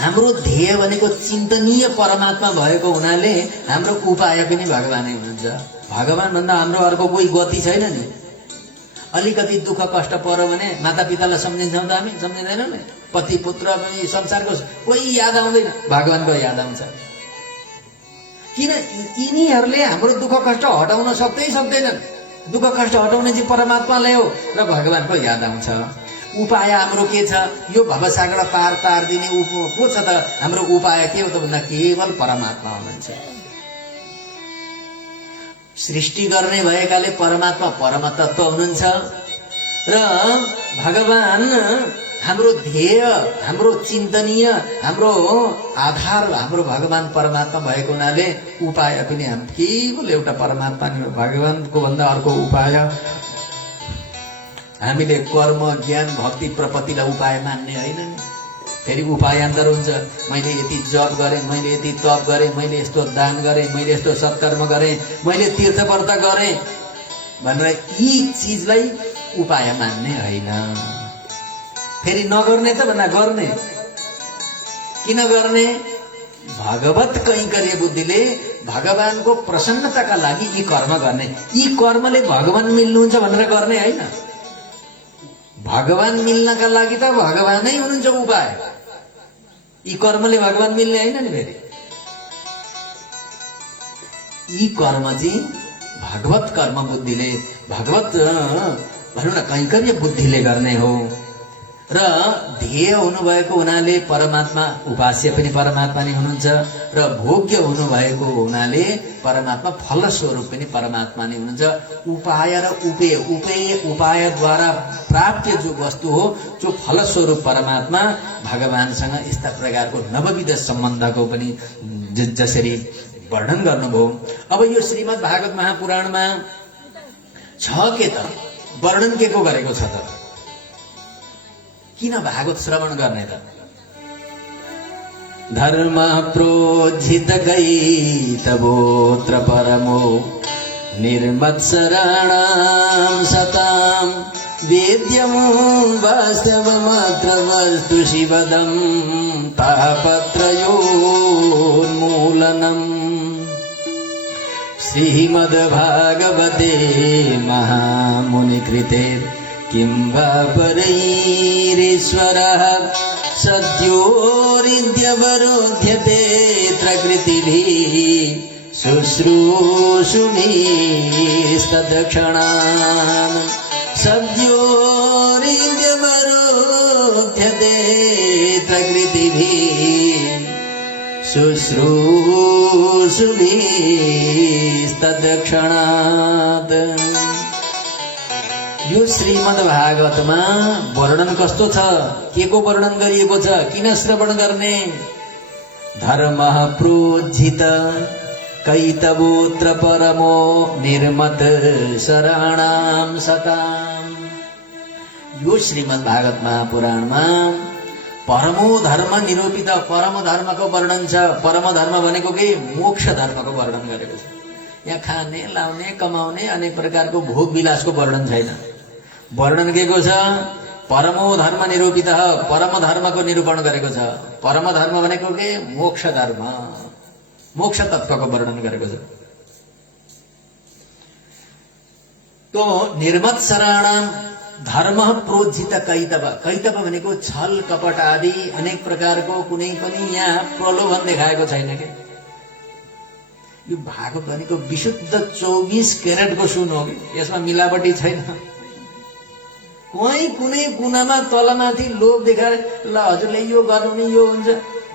हाम्रो ध्येय भनेको चिन्तनीय परमात्मा भएको हुनाले हाम्रो उपाय पनि भगवानै हुनुहुन्छ। भगवान भन्दा हाम्रो अर्को कोही गति छैन नि। अलिकति दुःख कष्ट पर्यो भने मातापितालाई सम्झिन्छौँ त हामी, सम्झिँदैनौँ नि। पति पुत्र पनि संसारको कोही याद आउँदैन, भगवानको याद आउँछ। किन? यिनीहरूले हाम्रो दुःख कष्ट हटाउन सक्दैनन्। दुःख कष्ट हटाउने चाहिँ परमात्माले हो र भगवानको याद आउँछ। उपाय हाम्रो के छ? यो भवसागर पार पारिदिने को छ त? हाम्रो उपाय के हो त भन्दा केवल परमात्मा हुनुहुन्छ। सृष्टि गर्ने भएकाले परमात्मा परम तत्व हुनुहुन्छ र भगवान हाम्रो ध्येय, हाम्रो चिन्तनीय, हाम्रो आधार हाम्रो भगवान परमात्मा भएको हुनाले उपाय पनि हम केवल एउटा परमात्मा नै हो। भगवानको भन्दा अर्को उपाय हामीले कर्म ज्ञान भक्ति प्रपत्तिलाई उपाय मान्ने होइन नि। फेरि उपायान्तर हुन्छ। मैले यति जप गरेँ, मैले यति तप गरेँ, मैले यस्तो दान गरेँ, मैले यस्तो सत्कर्म गरेँ, मैले तीर्थव्रत गरेँ भनेर यी चिजलाई उपाय मान्ने होइन। फेरि नगर्ने त भन्दा गर्ने। किन गर्ने? भगवत कैंकर्य बुद्धिले भगवानको प्रसन्नताका लागि यी कर्म गर्ने। यी कर्मले भगवान मिल्नुहुन्छ भनेर गर्ने होइन। भगवान मिल्नका लागि त भगवानै हुनुहुन्छ उपाय। यी कर्मले भगवान मिल्ने होइन नि। फेरि यी कर्म चाहिँ भगवत कर्म बुद्धिले, भगवत भनौँ न कैंकर्य बुद्धिले गर्ने हो र ध्येय हुनुभएको हुनाले परमात्मा उपास्य पनि परमात्मा नै हुनुहुन्छ र भोग्य हुनुभएको हुनाले परमात्मा फलस्वरूप पनि परमात्मा नै हुनुहुन्छ। उपाय र उपायद्वारा प्राप्त जो वस्तु हो, जो फलस्वरूप परमात्मा भगवानसँग यस्ता प्रकारको नवविध सम्बन्धको पनि जसरी वर्णन गर्नुभयो। अब यो श्रीमद् भागवत महापुराणमा छ के त? वर्णन के को गरेको छ त? किन भागवत श्रवण गर्ने त? धर्म प्रोज्झित गैतवोऽत्र परमो निर्मत्सराणां सतां वेद्यं वास्तवमत्र वस्तु शिवदं तापत्रयोन्मूलनम्। श्रीमद्भागवते महामुनिकृते किं वा परैरीश्वरः सद्योरिन्द्यवरोध्यते प्रकृतिभिः शुश्रूषुभिस्तत्क्षणान्। सद्योरिन्द्यवरोध्यते प्रकृतिभिः शुश्रूषुभिस्तत्क्षणात्। यो श्रीमद् भागवतमा वर्णन कस्तो छ? के को वर्णन गरिएको छ? किन श्रवण गर्ने? धर्मः प्रोज्झित कैतवोऽत्र परमो निर्मत्सराणां सताम्। यो श्रीमद् भागवत महापुराणमा परमो धर्म निरूपित, परम धर्मको वर्णन छ। परम धर्म भनेको के? मोक्ष धर्मको वर्णन गरेको छ। यहाँ खाने, लाउने, कमाउने अनेक प्रकारको भोग विलासको वर्णन छैन। वर्णन के को छ? परमो धर्म निरूपित, परम धर्मको निरूपण गरेको छ। परम धर्म भनेको के? मोक्ष धर्म, मोक्ष तत्वको वर्णन गरेको छ। तो निर्मत्सराणां धर्म प्रोज्झित कैतव। कैतव भनेको छल कपट आदि अनेक प्रकारको कुनै पनि यहाँ प्रलोभन देखाएको छैन के। यो भागवत भनेको विशुद्ध 24 क्यारेटको सुन हो कि। यसमा मिलावटी छैन। कोही कुनै कुनामा तलमाथि लोभ देखाएर ल हजुरले यो गर्नु नि यो हुन्छ,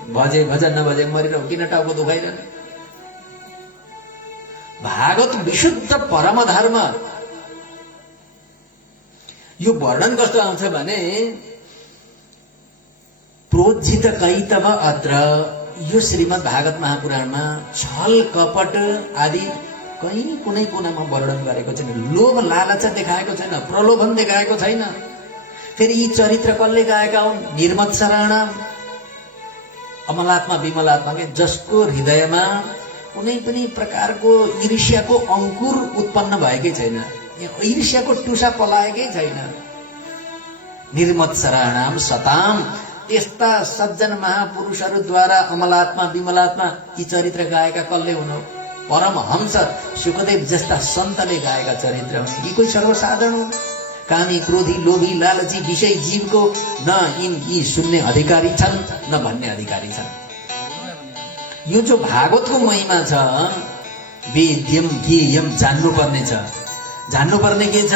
भजे भज नभजे मरिरह, किन टाउको दुखाइरहने। भागवत विशुद्ध परम धर्म। यो वर्णन कस्तो आउँछ भने प्रोज्झित कैतव अत्र। यो श्रीमद् भागवत महापुराणमा छल कपट आदि कहीँ कुनै कुनामा वर्णन गरेको छैन। लोभ लालच देखाएको छैन, प्रलोभन देखाएको छैन। फेरि यी चरित्र कसले गाएका हुन्? निर्मत्सराणां, अमलात्मा विमलात्मा के, जसको हृदयमा कुनै पनि प्रकारको ईर्ष्याको अंकुर उत्पन्न भएकै छैन, ईर्ष्याको टुसा पलाएकै छैन। निर्मत्सराणां सताम, त्यस्ता सज्जन महापुरुषहरूद्वारा अमलात्मा विमलात्मा यी चरित्र गाएका कसले हुनु? परमहंस सुखदेव जस्ता सन्तले गाएका चरित्र हुन्। यी कोही सर्वसाधारण हुन्? कामी क्रोधी लोभी लालची विषय जीवको न यी सुन्ने अधिकारी छन् न भन्ने अधिकारी छन्। यो जो भागवतको महिमा छ, वेद्यम ज्ञेयम जान्नुपर्ने छ। जान्नुपर्ने के छ?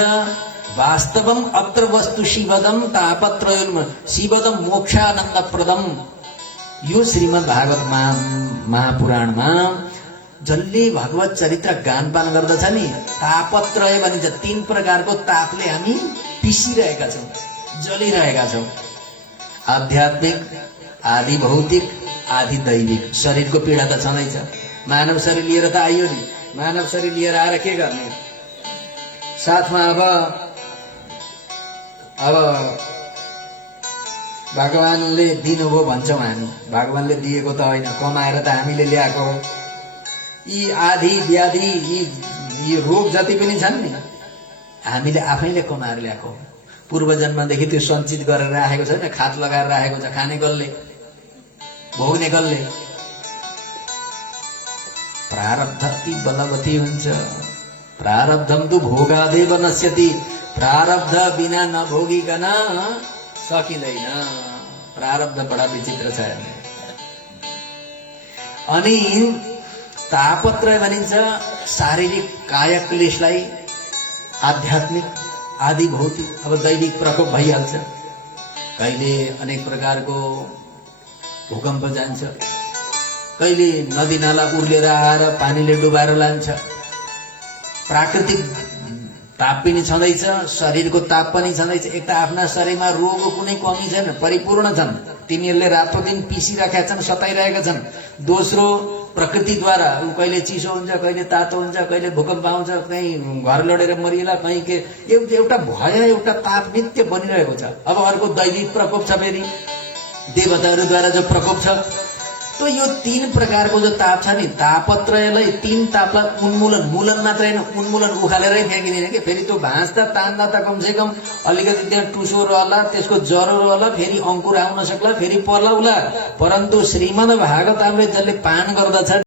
वास्तवम अत्र वस्तु शिवदम तापत्रयोन्म शिवदम मोक्षानन्द प्रदम। यो श्रीमद् भागवतमा महापुराणमा जसले भगवत चरित्र गानपान गर्दछ नि, तापत्रय भनिन्छ। 3 प्रकारको तापले हामी पिसिरहेका छौँ, जलिरहेका छौँ। आध्यात्मिक, आदि भौतिक, आदि दैविक। शरीरको पीडा त छँदैछ। मानव शरीर लिएर त आइयो नि। मानव शरीर लिएर आएर के गर्ने? साथमा अब भगवानले दिनुभयो भन्छौँ हामी। भगवानले दिएको त होइन, कमाएर त हामीले ल्याएको हो। यी आदि व्याधि यी रोग जति पनि छन् नि, हामीले आफैले कमाएर ल्याएको हो। पूर्व जन्मदेखि त्यो सञ्चित गरेर राखेको छैन, खात लगाएर राखेको छ। खाने कसले? भोग्ने कसले? प्रारब्ध अति बलवती हुन्छ। प्रारब्धम तु भोगादेव नश्यति। प्रारब्ध बिना नभोगिकन सकिँदैन। प्रारब्ध बडा विचित्र छ। अनि तापत्रय भनिन्छ शारीरिक काय क्लेशलाई, आध्यात्मिक, आदि भौतिक। अब दैविक प्रकोप भइहाल्छ। कहिले अनेक प्रकारको भूकम्प जान्छ, कहिले नदी नाला उर्लेर आएर पानीले डुबाएर लान्छ। प्राकृतिक ताप पनि छँदैछ, शरीरको ताप पनि छँदैछ। एक त आफ्ना शरीरमा रोगको कुनै कमी छैन, परिपूर्ण छन्। तिनीहरूले रातो दिन पिसिरहेका छन्, सताइरहेका छन्। दोस्रो, प्रकृतिद्वारा कहिले चिसो हुन्छ, कहिले तातो हुन्छ, कहिले भूकम्प आउँछ, कहीँ घर लडेर मरिएला, कहीँ के एउटा भय, एउटा ताप नित्य बनिरहेको छ। अब अर्को दैविक प्रकोप छ, फेरि देवताहरूद्वारा जो प्रकोप छ। तो यो 3 प्रकारको जो ताप छ नि, तापत्रयलाई 3 तापलाई उन्मूलन, मूलन मात्र होइन, उन्मूलन उखालेरै फ्याँकिदिने के। फेरि त्यो भाँच त तान्दा त कमसेकम अलिकति त्यहाँ टुसो रहला, त्यसको जरो रहला, फेरि अङ्कुर आउन सक्ला, फेरि पर्ला उला। परन्तु श्रीमद् भागवत हामीले जसले पान गर्दछ